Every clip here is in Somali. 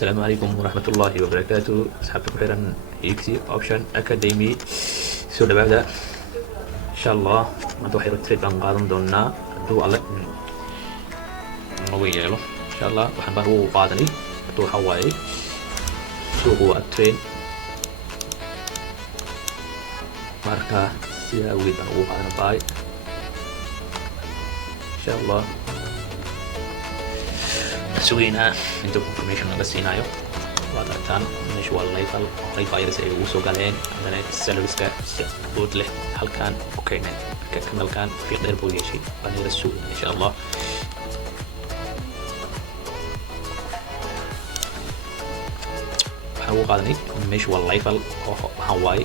السلام عليكم ورحمة الله وبركاته. أصحابكم خيرا Hiigsi Option Academy soo dhawaada insha Allah. maanta waxay trade baan qaadan doonaa hadduu alle nagu yeelo insha Allah. waxaan baan ugu qaadanay hadduu waxa waaye suuqu waa trade, marka sidaa awgeed baan ugu qaadan baay insha Allah. sugeynaa inta information laga siinayo waad aragtaan meesha waa level diyaarisay ay ugu soo galeen haddana salariska si awood leh halkaan ku keeneen marka kanalkan fiiq dheer buu yeeshay baan yara sugin insha Allah. waxaan ugu qaadanay meesha waa level oo waxaan waaye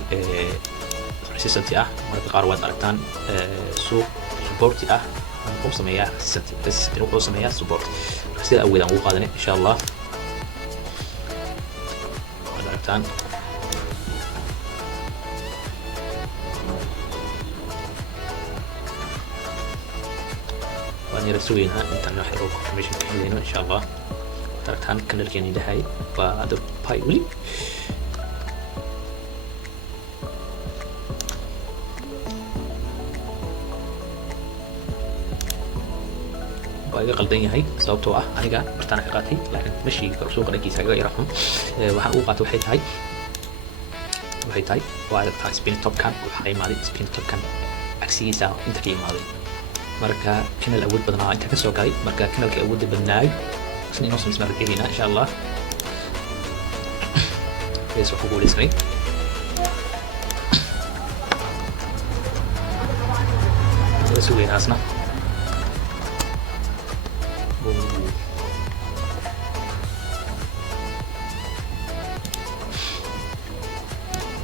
resistance ah, marka qaar waad aragtaan suuq support ah wuxuu sameeyaa resistance wuxuu sameeyaa support. sida awgeed aan ugu qaadanay insha Allah. waad aragtaan waan yara sugeynaa intaan wax yaro confirmation ka helayno insha Allah. waad aragtaan kanalkeeni dhahay waa hadda pay weli iga qaldan yahay sababtoo ah aniga bartaan ka qaatay laakiin mashii suuqa dhankiisa iga yara xun. waxaan ugu qaatay waxay tahay waa aragtaa spin topkan waxaa imaaday spin topkan cagsigiisa inta ka imaaday, marka kanal awood badanaa inta ka soo galay, marka kanalka awoodda badnaay isna inoo samaysmaan rajeynayna insha Allah. wees waxu guulaysanay la sugaynaasna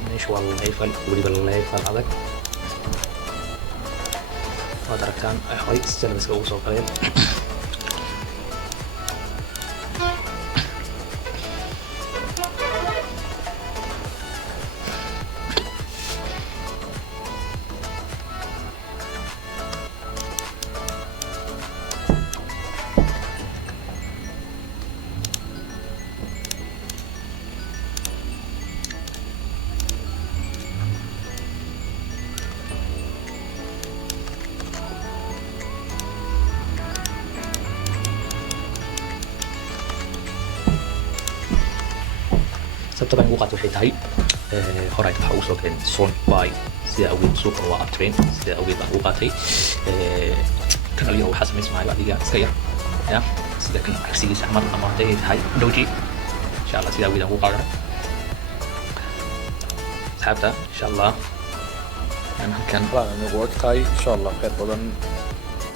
meesha waa level weliba level adag. waad aragtaan horay salariska ugu soo galeen sababta baan ugu qaatay waxay tahay horay waxaa ugu soo galeen son buy, sida awgeed suuqa waa uptrend, sida awgeed baan ugu qaatay. kanal yahow waxaa samaysmaayo adiga iska yar ya sida kan cagsigiisa camal ama hadday tahay dhowji insha Allah. sida awgeed aan ugu qaadanay asxaabta insha Allah. halkan nagu og tahay insha Allah khayr badan